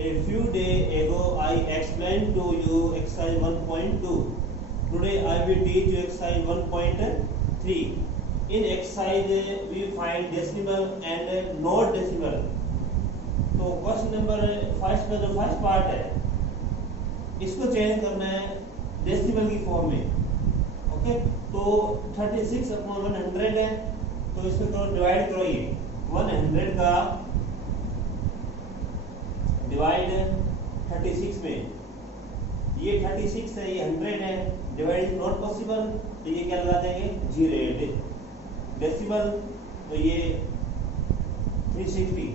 A few days ago I explained to you exercise 1.2. Today I will teach you exercise 1.3. In exercise we find decimal and not decimal. तो question number first का जो first part है इसको change करना है decimal की form में. Okay, तो 36 अपॉन 100 है, तो इसको करो डिवाइड करो. ये 100 का डिवाइड 36 में, ये 36 है, ये 100 है, डिवाइड इज नॉट पॉसिबल, तो ये क्या लगा देंगे 0. डेसिमल तो ये 360,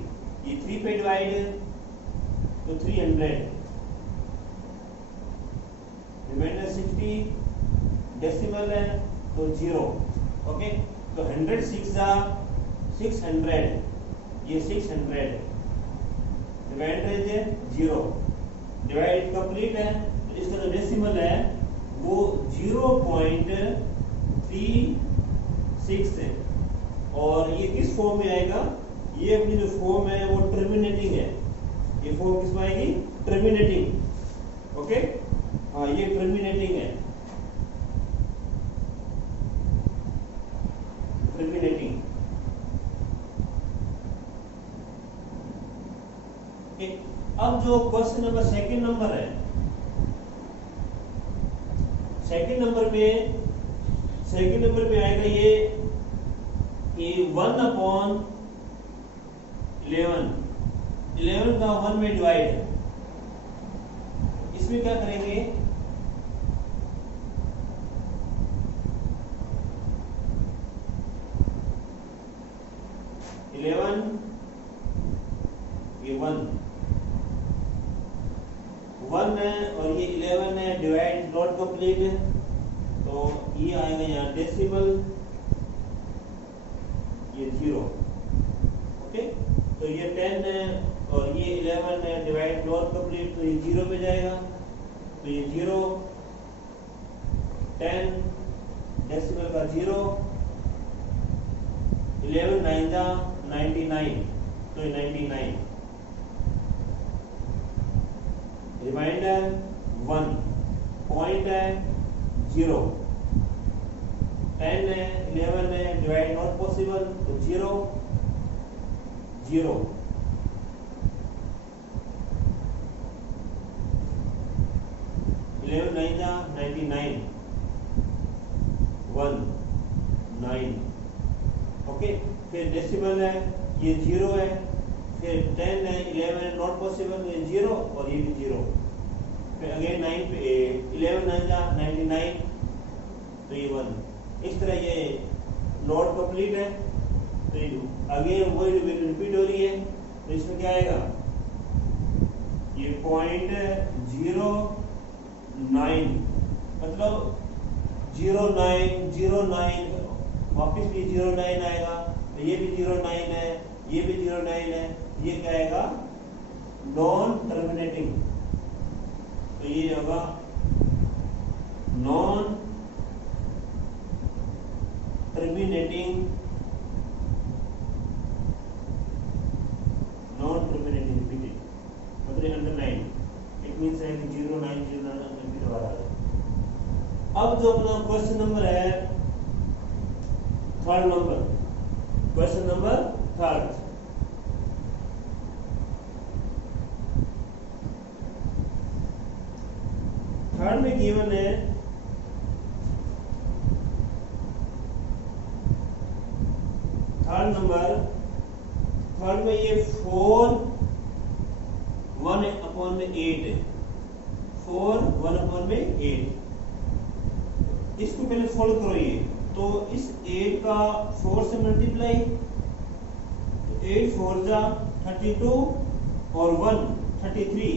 ये 3 पे डिवाइड तो 300, रिमाइंडर 60, डेसिमल है तो 0. ओके, तो 100 600, ये 600, डिवाइड है 0, डिवाइड कंप्लीट है. तो इसका जो डेसिमल है वो 0.36 है. और ये किस फॉर्म में आएगा? ये अपनी जो फॉर्म है वो टर्मिनेटिंग है. ये फॉर्म किस में आएगी? टर्मिनेटिंग. ओके, हाँ, ये टर्मिनेटिंग है. टर्मिनेटिंग. अब जो क्वेश्चन नंबर सेकंड नंबर है, सेकंड नंबर पे आएगा ये 1/11 का 1 में डिवाइड. इसमें क्या करेंगे? ये 1 है और ये 11 है, डिवाइड नॉट कंप्लीट है, तो ये आएगा यहाँ डेसिमल, ये 0. ओके, तो ये 10 है और ये 11 है, डिवाइड नॉट कंप्लीट, तो ये 0 पे जाएगा, तो ये 0, 10, डेसिमल का 0, 11 9 जा 99, तो ये 99, रिमाइंडर 1, पॉइंट है 0, 10 है, 11 है, डिवाइड नॉट पॉसिबल, तो 0 0, 11 9 जा 99, 1 9. ओके, फिर डेसिमल है, ये 0 है, फिर 10 है, 11 है, नॉट पॉसिबल, तो ये 0 और ये भी 0. फिर अगेन 9 पे 11 9 जा 99, तो ये 1. इस तरह ये नॉट कंप्लीट है, तो ये अगेन वही रिपीट हो रही है. तो इसमें क्या आएगा? ये 0.09, मतलब 09 वापिस भी 09 आएगा, तो ये भी 09 है, ये भी 09 है. ये क्या आएगा? Non terminating. तो ये होगा नॉन टर्मिनेटिंग रिपीटेड, मतलब अंडरलाइन. इट मींस है कि 09 रिपीट हो रहा है. अब जो अपना क्वेश्चन नंबर है third number, question number third. Third में गिवन है थर्ड में ये 4 1/8 है. 4 1/8. इसको पहले सोल्व करो. ये तो इस 8 का 4 से मल्टीप्लाई, तो 8 4 जा 32 और 1 33,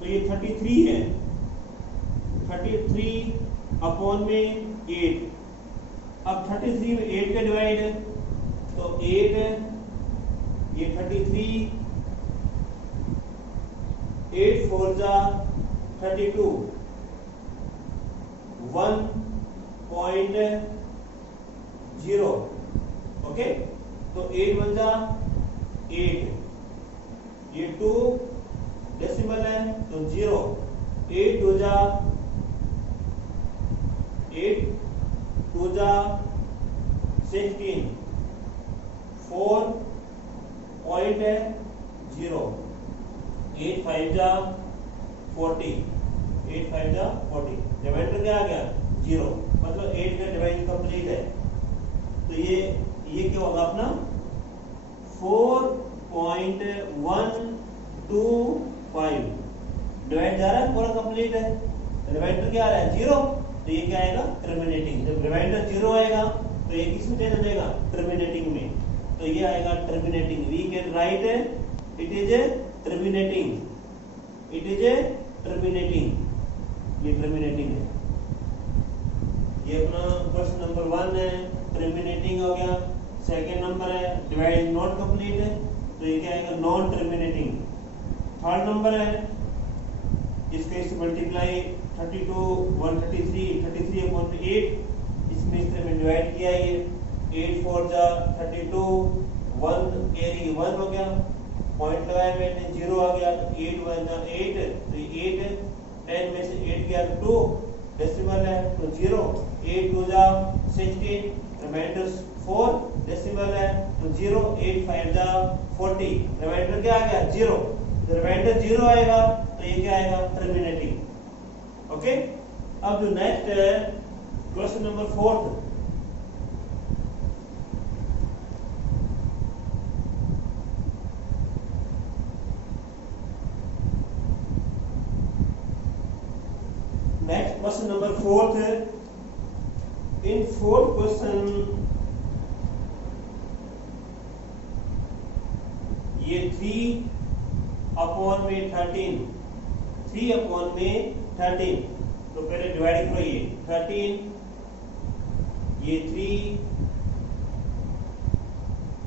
तो ये 33 है. 33/8. अब 33 में 8 का डिवाइड है, तो 8 है, ये 33, 8 4 जा 32, 1.0. ओके, तो 8 1 जा 8, ये 2 डेसिमल 8 टू जा 8 टू जा 16 4.0 8 5 जा 40 8 5 जा 40 डिवाइडर क्या आ गया 0 मतलब 8 का डिवाइड कंप्लीट है तो ये क्या होगा अपना 4.125 डिवाइड जा रहा है पूरा कंप्लीट है रिमाइंडर क्या आ रहा है 0 तो ये क्या आएगा टर्मिनेटिंग जब रिमाइंडर 0 आएगा तो ये किस में चेंज हो जाएगा टर्मिनेटिंग में तो ये आएगा terminating we can write it is a terminating ये टर्मिनेटिंग है ये अपना क्वेश्चन नंबर 1 है टर्मिनेटिंग हो गया सेकंड नंबर है डिवाइड नॉट कंप्लीट है तो ये क्या आएगा नॉन टर्मिनेटिंग थर्ड नंबर है इसका इस मल्टीप्लाई 32 133 अपॉन 8 इसमें इस तरह में डिवाइड किया ये 8 4 जा 32 1 कैरी 1 हो गया पॉइंट लगाया मैंने 0 आ गया 8 1 जा 8 तो 8 10 में से 8 गया 2 डेसिमल है तो 0 8 2 जा 16 रिमाइंडर 4 डेसिमल है तो 0 8 5 जा 40 रिमाइंडर क्या आ गया 0 तो रिमाइंडर 0 आएगा तो ये क्या आएगा टर्मिनेटिंग ओके अब जो नेक्स्ट है question number 4 next question number 4 है इन फोर्थ क्वेश्चन ये 3 अपॉन में 13 3 अपॉन में 13 तो पहले डिवाइड करो ये 13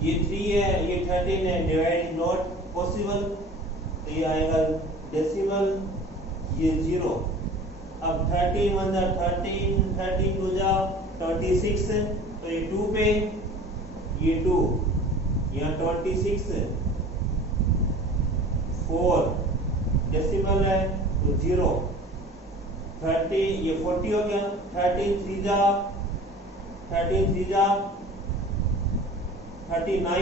ये 3 है ये 13 है डिवाइड नॉट पॉसिबल तो ये आएगा डेसिमल ये 0 अब 13 1 जा 13 13 2 जा 26 तो ये 2 पे ये 2 यहाँ 26 4 डेसिमल है तो 0 30 ये 40 हो गया 13 3 जा 39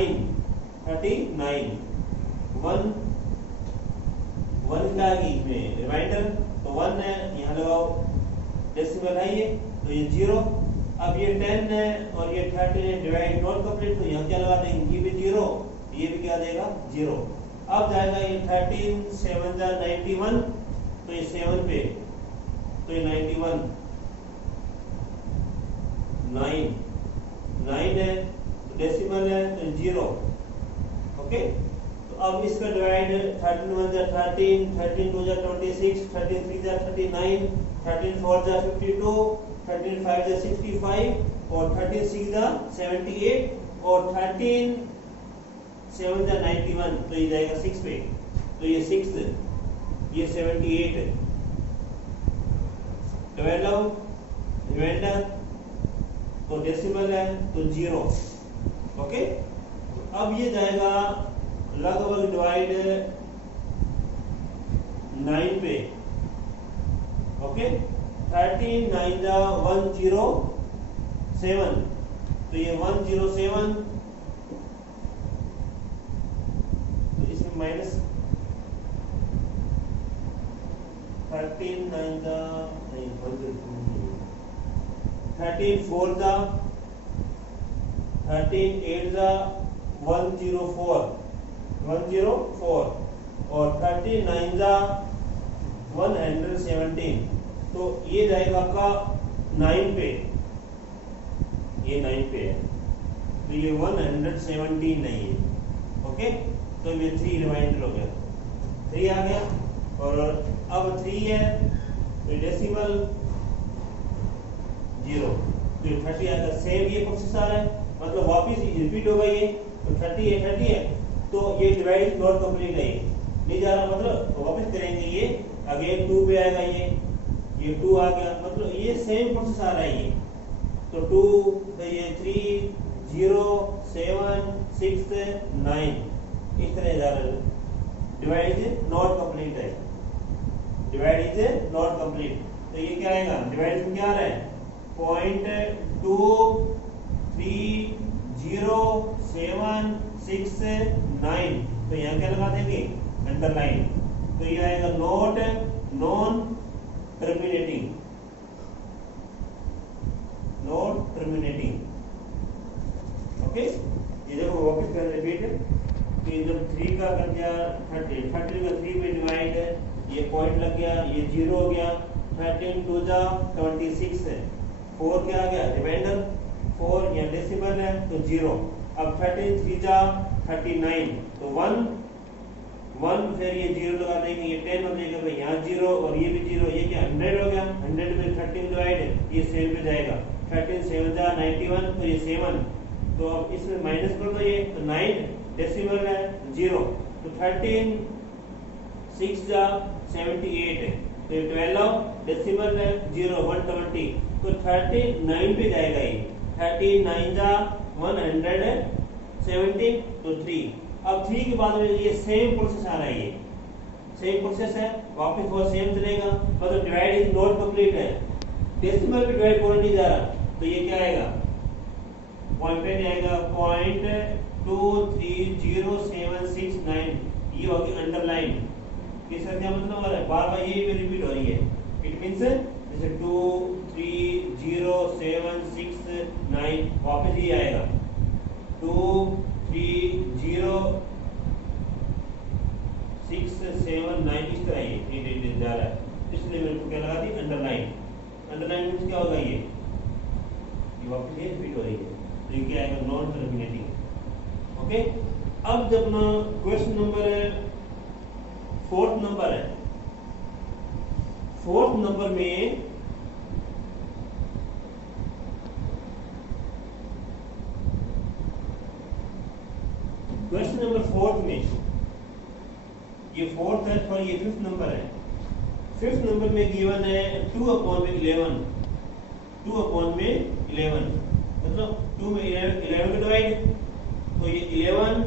1 लागी में रिमाइंडर तो 1 है यहाँ लगाओ डेसिमल है ये तो ये 0 अब ये 10 है और ये 13 है डिवाइड नॉट कंप्लीट तो यहाँ क्या लगा देंगे ये भी 0 ये भी क्या देगा 0 अब जाएगा ये 13 7 जा 91 तो ये 7 पे तो ये 91 9 है तो डेसिमल है तो 0 ओके तो अब इसका डिवाइड 13 1 जा 13 13 2 जा 26 13 3 जा 39 13 4 जा 52 13 5 जा 65 और 13 6 जा 78 और 13 7 जा 91 तो ये जाएगा 6 पे तो ये 6 ये 78 है रिमाइंडर तो डेसिमल है तो 0 ओके तो अब ये जाएगा लगभग डिवाइड 9 पे ओके 13 9 जा 107 तो ये 107 तो इसमें माइनस 13 9 जा नहीं 13 4 जा 13 8 जा 104 और 39 जा 117 तो ये जाएगा आपका 9 पे ये 9 पे है तो ये 117 नहीं है ओके तो ये 3 रिमाइंडर हो गया 3 आ गया और अब 3 है तो डेसिमल 0 तो 30 आएगा सेम ये प्रोसेस आ रहा है मतलब वापस रिपीट होगा ये तो 30 है तो ये डिवाइड नॉट कंप्लीट है ये नहीं जा रहा मतलब तो वापस करेंगे ये अगेन 2 पे आएगा ये 2 आ गया मतलब ये सेम प्रोसेस आ रहा है ये तो 2 तो ये 3 0 7 6 9 इस तरह जा रहा है डिवाइड नॉट कंप्लीट है डिवाइड इज नॉट कंप्लीट। तो ये क्या आएगा, डिवाइड में क्या आ रहा है 0.230769। तो यहाँ क्या लगा देंगे, अंडरलाइन। तो ये आएगा not non terminating, not terminating. Okay, ये देखो वापस कर रिपीट कि जब 3 का कर दिया 30 का 3 में डिवाइड, ये पॉइंट लग गया, ये 0 हो गया। 13 2 जा 26 है, 4 क्या आ गया रिमाइंडर, 4 यहाँ डेसिमल है तो 0। अब 13 3 जा 39 तो 1 फिर ये 0 लगा देंगे, ये 10 हो जाएगा भाई, यहाँ 0 और ये भी 0, ये क्या 100 हो गया। 100 में 13 डिवाइड ये 7 पे जाएगा, 13 7 जा 91 तो ये 7। तो अब इसमें माइनस कर दो, ये तो 9 डेसिमल है 0 तो 13 6 जा 78 तो ये 12 डेसिमल है 0 120 तो 39 पे जाएगा। ये 39 जा 170 तो 3। अब 3 के बाद में ये सेम प्रोसेस आ रहा है, ये सेम प्रोसेस है, वापस वो सेम चलेगा, मतलब डिवाइड इज नॉट कंप्लीट है, डेसिमल पे डिवाइड होने नहीं जा रहा। तो ये क्या आएगा, पॉइंट पे आएगा 0.230769, ये होगी अंडरलाइन। इसका क्या मतलब हो रहा है, बार बार यही रिपीट हो रही है। इट मींस जैसे 230769 वापस ये आएगा 230679 इस तरह ये जा रहा है, इसलिए मैंने क्या लगा दी अंडरलाइन। अंडरलाइन मींस क्या होगा, ये वापस ये रिपीट हो रही है, तो ये क्या आएगा नॉन टर्मिनेटिंग। ओके, अब जब ना क्वेश्चन नंबर 4th नंबर है, 4th नंबर में क्वेश्चन नंबर 4th में, ये 4th है और ये 5th नंबर है। 5th नंबर में गिवन है 2/11, 2/11 मतलब 2 में 11 का डिवाइड, तो ये 11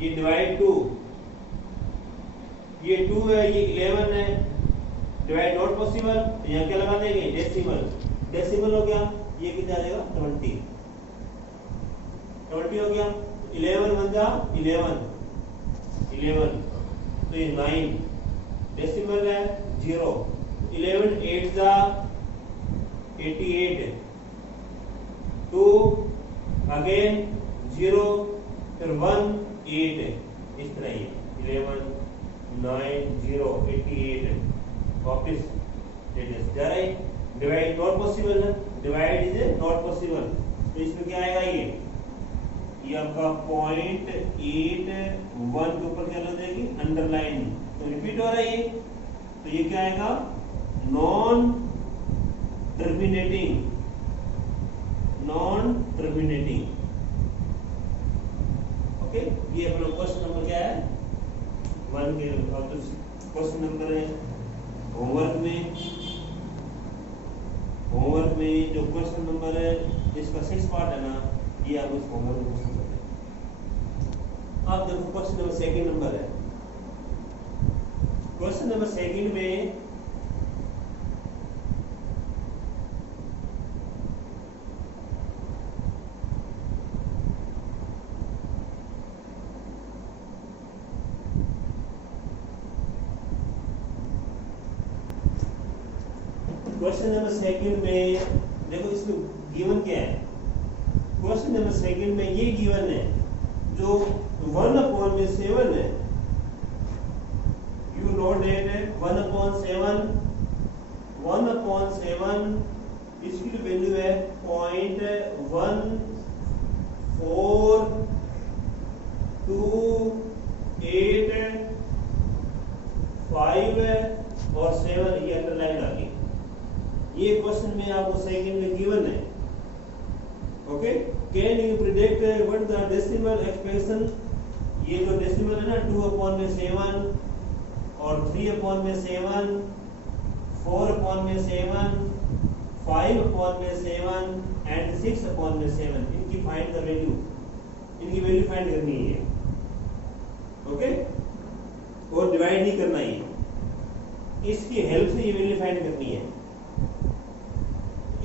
ये डिवाइड 2, ये 2 है ये 11 है, डिवाइड नॉट पॉसिबल, तो यहाँ क्या लगा देंगे डेसिमल, डेसिमल हो गया, ये कितना आ जाएगा 20 हो गया। 11 1 जा 11 तो ये 9 डेसिमल है 0। 11 8 जा 88 2 अगेन 0 फिर 1 8 इस तरह ये 11 9 0 88 वापस जा रहा है। डिवाइड नॉट पॉसिबल है, डिवाइड इज नॉट पॉसिबल, तो इसमें क्या आएगा, ये आपका 0.81 के ऊपर क्या लग जाएगी अंडरलाइन, तो रिपीट हो रहा है ये, तो ये क्या आएगा non terminating, non terminating. Okay, ये अपना क्वेश्चन नंबर क्या है 1 के, और तो क्वेश्चन नंबर है होमवर्क में जो क्वेश्चन नंबर है इसका 6 पार्ट है ना, ये आप उस होमवर्क में पूछ सकते हैं। आप देखो क्वेश्चन नंबर 2 नंबर है, क्वेश्चन नंबर 2 में क्वेश्चन नंबर 2 में देखो इसमें गिवन क्या है। क्वेश्चन नंबर 2 में ये गिवन है जो 1/7 है, यू नोट डेट 1/7 इसकी वैल्यू है 0.1428 और 7 ये अंडरलाइन आ गई। ये क्वेश्चन में आपको सेकंड में गिवन है। Okay, can you predict what the decimal expression, ये जो डेसिमल है ना 2/7 और 3/7 4/7 5/7 एंड 6/7, इनकी फाइंड द वैल्यू, इनकी वैल्यू फाइंड करनी है। ओके, और डिवाइड नहीं करना है। इसकी हेल्प से ये वैल्यू फाइंड करनी है।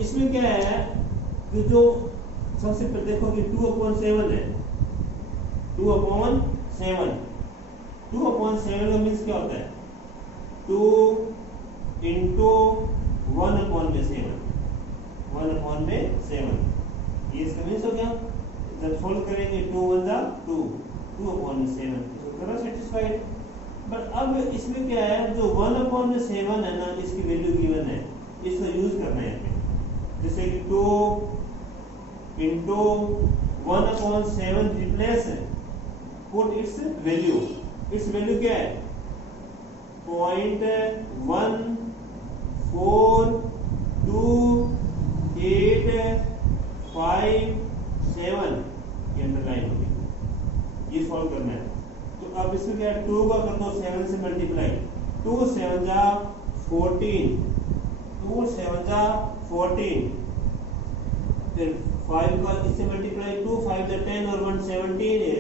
इसमें क्या है कि जो सबसे पहले देखो कि 2/7 है, 2/7, 2/7 का मीन्स क्या होता है, 2 इंटू 1/7, 1/7, ये इसका मीन्स हो गया। जब सोल्व करेंगे 2 1 जा 2, 2/7, इसको करो सेटिस्फाइड। बट अब इसमें क्या है, जो 1/7 है ना, इसकी वैल्यू गिवन है, इसको यूज करना है हमें। जैसे कि 2 into 1/7 replace put it's value. It's value क्या है, 0.14285 ये अंडरलाइन होगी, ये सॉल्व करना है। तो अब इसमें क्या है, 2 का कर दो 7 से मल्टीप्लाई, 2 7 जा 14, 2 7 जा 14, फिर 5 का इससे मल्टीप्लाई, 2 5 जा 10 और 1 17 है,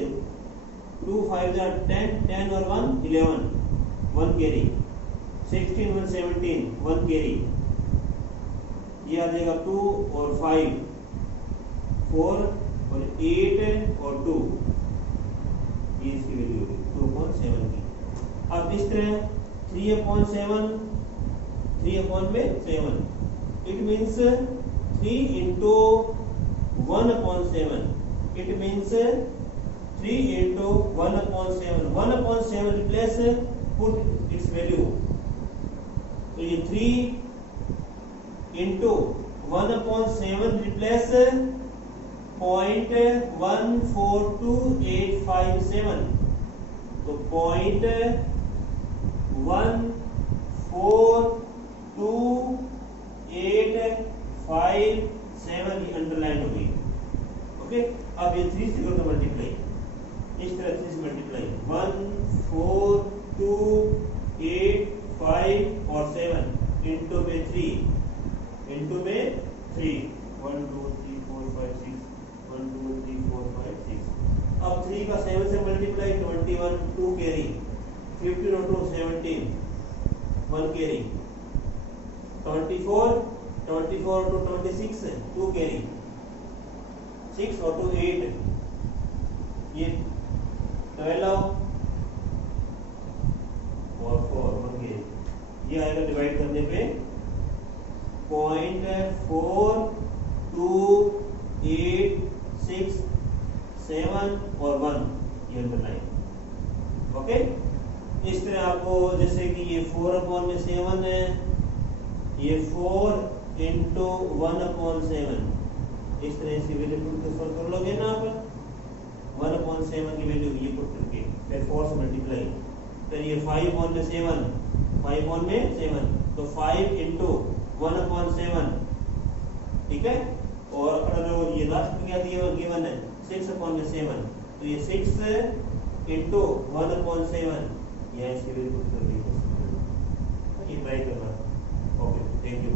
2 5 जा 10, 10 और 1 11, 1 कैरी, 16 1 17, 1 कैरी, ये आ जाएगा 2 और 5, 4 और 8 और 2, ये इसकी वैल्यू होगी 2/7 की। अब इस तरह 3/7, 3/7, it means 3 into 1/7, it means 3 into 1/7, 1/7 replace put it's value. तो ये 3 इंटू 1/7 रिप्लेस 0.142857, तो 0.142857 ये अंडरलाइन होगी। ओके, अब ये 3 से करो मल्टीप्लाई, इस तरह 3 से मल्टीप्लाई, 1 4 2 8 5 और 7 इंटू में 3, इंटू में 3, 1 2 3 4 5 6, 1 2 3 4 5 6। अब 3 का 7 से मल्टीप्लाई, 21 2 कैरी, 15 और 2 17, 1 कैरी, 24 और 2 26, 2 कैरी, 6 और 2 8, ये 12 और 4 1 कैरी, ये आएगा डिवाइड करने पे 0.4287 और 1, ये अंडरलाइन। ओके, इस तरह आपको जैसे कि ये 4/7 है, ये 4 इंटू 1/7, इस तरह इसकी वैल्यू पुट कर सॉल्व कर लोगे ना आप, 1/7 की वैल्यू ये पुट करके फिर 4 से मल्टीप्लाई, फिर ये 5/7, 5/7, तो 5 इंटू 1/7, ठीक है। और अगर ये लास्ट में क्या दिया गिवन है 6/7, तो ये 6 इंटू 1/7, यह इसकी वैल्यू पुट कर दी, ये ट्राई करना। Okay, thank you.